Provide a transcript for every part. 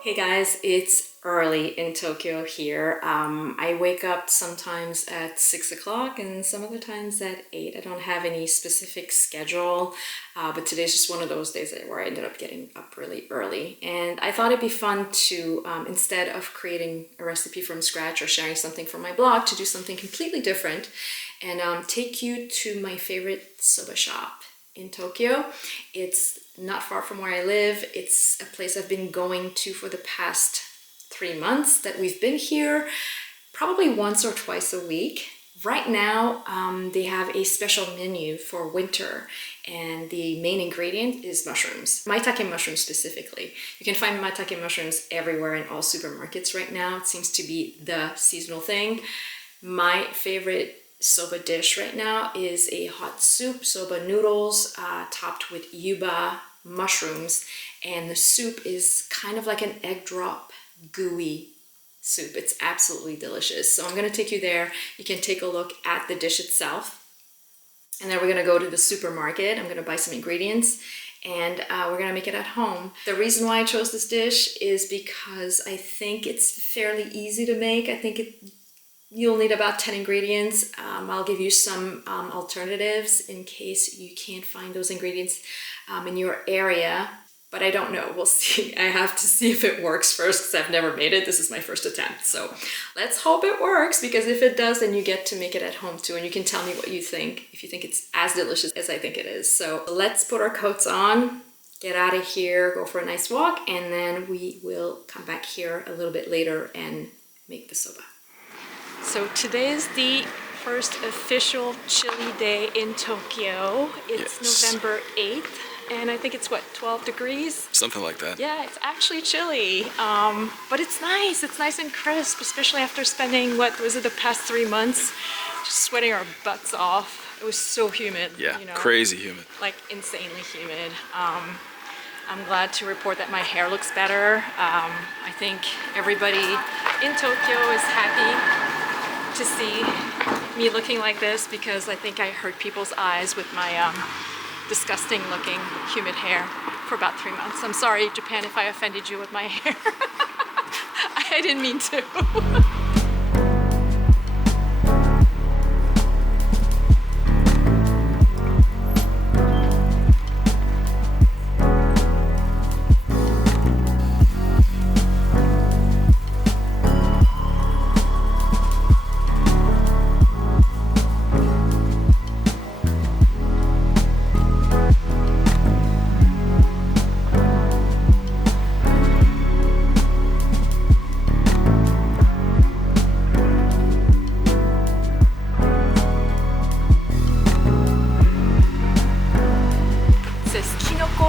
Hey guys, it's early in Tokyo here. I wake up sometimes at 6 o'clock and some other times at 8. I don't have any specific schedule, but today's just one of those days where I ended up getting up really early. And I thought it'd be fun to, instead of creating a recipe from scratch or sharing something from my blog, to do something completely different and take you to my favorite soba shop in Tokyo. It's not far from where I live. It's a place I've been going to for the past 3 months that we've been here, probably once or twice a week. Right now, they have a special menu for winter, and the main ingredient is mushrooms. Maitake mushrooms specifically. You can find maitake mushrooms everywhere in all supermarkets right now. It seems to be the seasonal thing. My favorite soba dish right now is a hot soup, soba noodles topped with yuba mushrooms, and the soup is kind of like an egg drop gooey soup. It's absolutely delicious. So I'm going to take you there. You can take a look at the dish itself, and then we're going to go to the supermarket. I'm going to buy some ingredients and we're going to make it at home. The reason why I chose this dish is because I think it's fairly easy to make. I think you'll need about 10 ingredients. I'll give you some alternatives in case you can't find those ingredients in your area, but I don't know. We'll see. I have to see if it works first because I've never made it. This is my first attempt. So let's hope it works, because if it does, then you get to make it at home too, and you can tell me what you think, if you think it's as delicious as I think it is. So let's put our coats on, get out of here, go for a nice walk, and then we will come back here a little bit later and make the soba. So today is the first official chilly day in Tokyo. It's yes. November 8th, and I think it's what, 12 degrees? Something like that. Yeah, it's actually chilly, but it's nice. It's nice and crisp, especially after spending, what was it, the past 3 months just sweating our butts off. It was so humid. Yeah, you know, crazy humid. Like insanely humid. I'm glad to report that my hair looks better. I think everybody in Tokyo is happy to see me looking like this, because I think I hurt people's eyes with my disgusting looking humid hair for about 3 months. I'm sorry, Japan, if I offended you with my hair. I didn't mean to.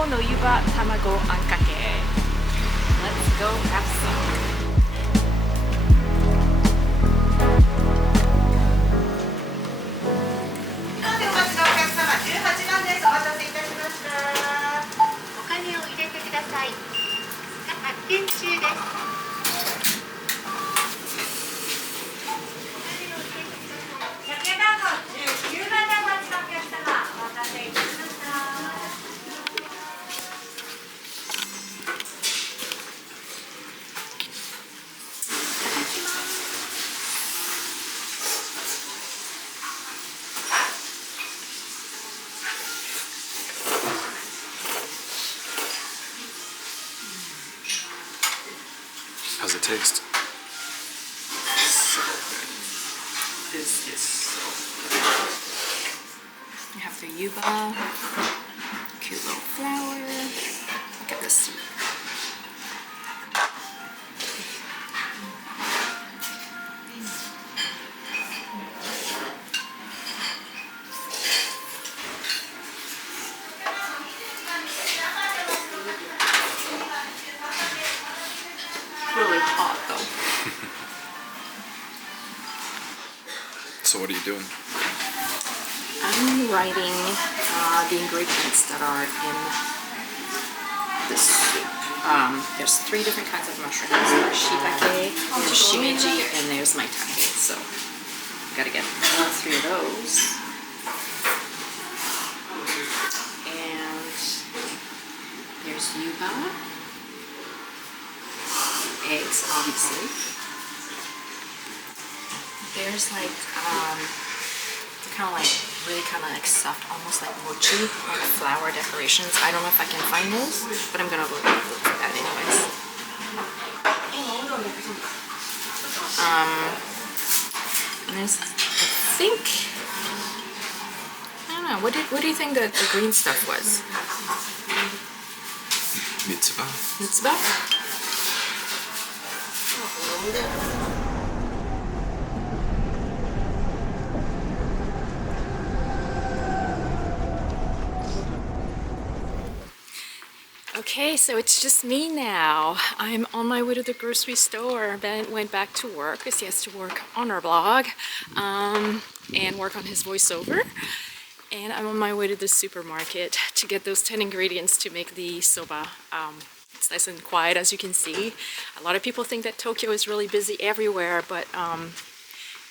no yuba tamago ankake. Let's go have some. 'How's it taste? So good. This is so good. You have the yuba, cute little flower. Look at this soup. Really hot though. So what are you doing? I'm writing the ingredients that are in this soup. There's 3 different kinds of mushrooms. There's shiitake, there's shimeji, and there's maitake. So I've got to get all 3 of those. And there's yuba, eggs, obviously. There's like kind of like really kind of like stuffed, almost like mochi, like flower decorations. I don't know if I can find those, but I'm gonna look for that anyways. And there's, I think, I don't know. What do you think the green stuff was? Mitsuba. Mitsuba? Okay, so it's just me now. I'm on my way to the grocery store. Ben went back to work because he has to work on our blog and work on his voiceover. And I'm on my way to the supermarket to get those 10 ingredients to make the soba. It's nice and quiet, as you can see. A lot of people think that Tokyo is really busy everywhere, but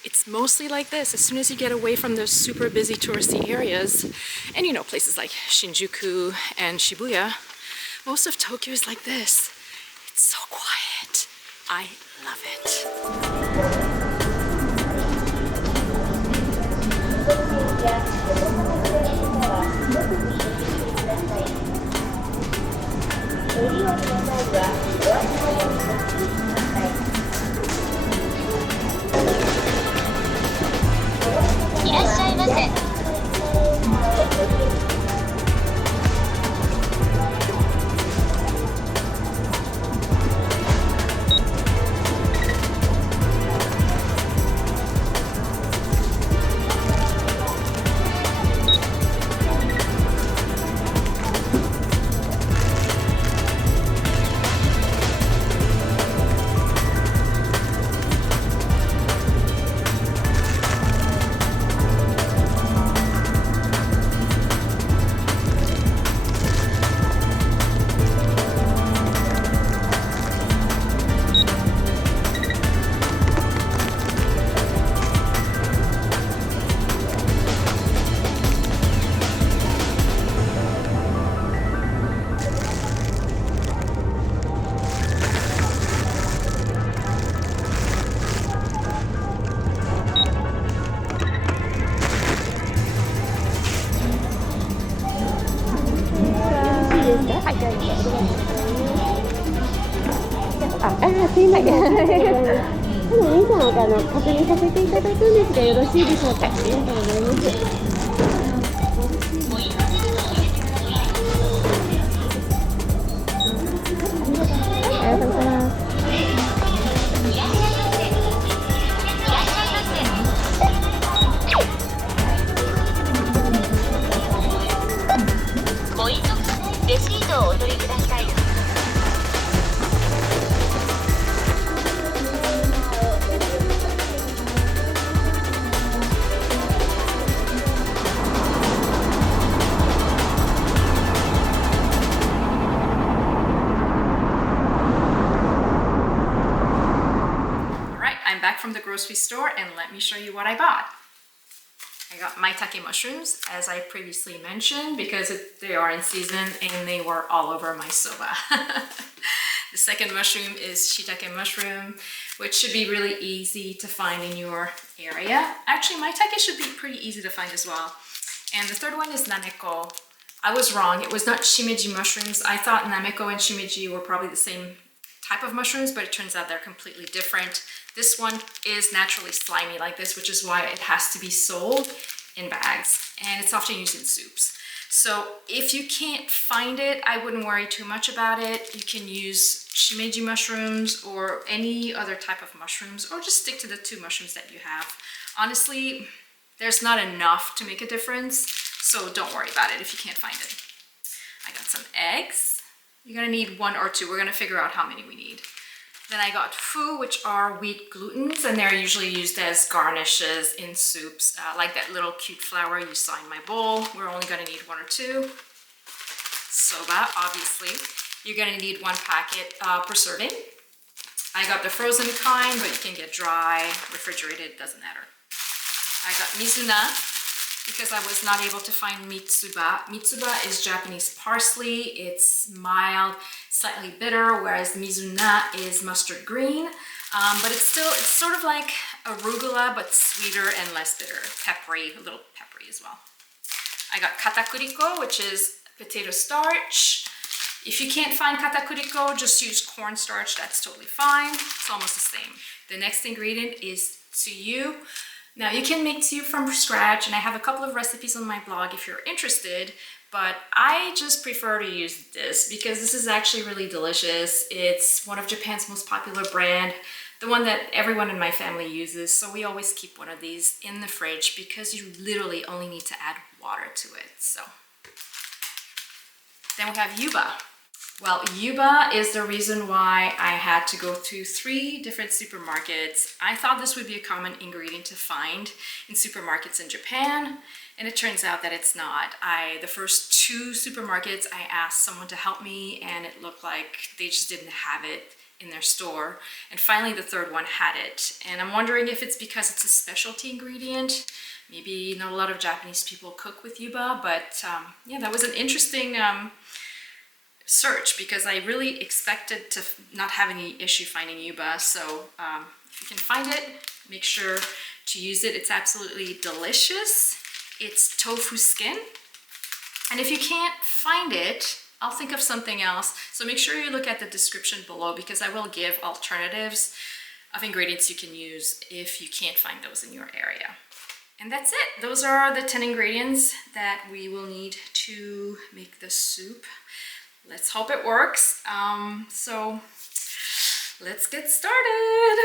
it's mostly like this. As soon as you get away from the super busy touristy areas, and you know, places like Shinjuku and Shibuya, most of Tokyo is like this. It's so quiet. I love it. From the grocery store, and let me show you what I bought. I got Maitake mushrooms, as I previously mentioned, because they are in season and they were all over my soba. The second mushroom is shiitake mushroom, which should be really easy to find in your area. Actually, Maitake should be pretty easy to find as well. And the third one is nameko. I was wrong, it was not shimeji mushrooms. I thought nameko and shimeji were probably the same type of mushrooms, but it turns out they're completely different. This one is naturally slimy like this, which is why it has to be sold in bags, and it's often used in soups. So if you can't find it, I wouldn't worry too much about it. You can use shimeji mushrooms or any other type of mushrooms, or just stick to the two mushrooms that you have. Honestly, there's not enough to make a difference, so don't worry about it if you can't find it. I got some eggs. You're gonna need 1 or 2. We're gonna figure out how many we need. Then I got tofu, which are wheat glutens, and they're usually used as garnishes in soups, like that little cute flower you saw in my bowl. We're only gonna need 1 or 2. Soba, obviously. You're gonna need 1 packet per serving. I got the frozen kind, but you can get dry, refrigerated, doesn't matter. I got mizuna. because I was not able to find mitsuba. Mitsuba is Japanese parsley. It's mild, slightly bitter, whereas mizuna is mustard green. But it's sort of like arugula, but sweeter and less bitter. Peppery, a little peppery as well. I got katakuriko, which is potato starch. If you can't find katakuriko, just use cornstarch. That's totally fine. It's almost the same. The next ingredient is tsuyu. Now you can make tsuyu from scratch, and I have a couple of recipes on my blog if you're interested, but I just prefer to use this because this is actually really delicious. It's one of Japan's most popular brand, the one that everyone in my family uses, so we always keep one of these in the fridge because you literally only need to add water to it. So then we have yuba. Well, yuba is the reason why I had to go to 3 different supermarkets. I thought this would be a common ingredient to find in supermarkets in Japan, and it turns out that it's not. The first 2 supermarkets, I asked someone to help me, and it looked like they just didn't have it in their store. And finally, the 3rd one had it. And I'm wondering if it's because it's a specialty ingredient. Maybe not a lot of Japanese people cook with yuba, but yeah, that was an interesting search because I really expected to not have any issue finding yuba. So if you can find it, make sure to use it. It's absolutely delicious. It's tofu skin. And if you can't find it, I'll think of something else. So make sure you look at the description below because I will give alternatives of ingredients you can use if you can't find those in your area. And that's it. Those are the 10 ingredients that we will need to make the soup. Let's hope it works. So let's get started.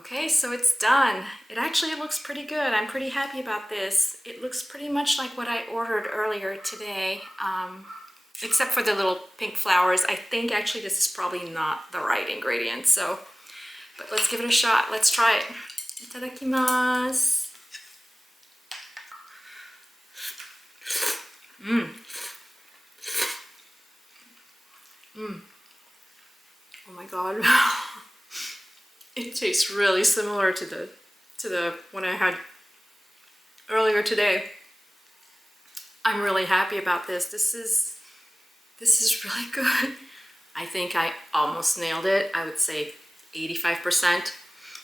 Okay, so it's done. It actually looks pretty good. I'm pretty happy about this. It looks pretty much like what I ordered earlier today, except for the little pink flowers. I think actually this is probably not the right ingredient, so, but let's give it a shot. Let's try it. Itadakimasu. Oh my god. It tastes really similar to the one I had earlier today. I'm really happy about this. This is really good. I think I almost nailed it. I would say 85%,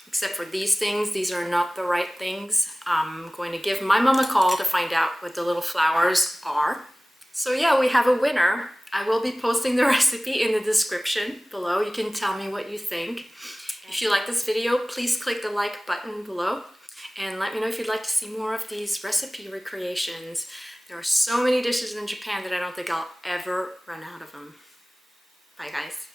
except for these things. These are not the right things. I'm going to give my mom a call to find out what the little flowers are. So yeah, we have a winner. I will be posting the recipe in the description below. You can tell me what you think. If you like this video, please click the like button below and let me know if you'd like to see more of these recipe recreations. There are so many dishes in Japan that I don't think I'll ever run out of them. Bye guys.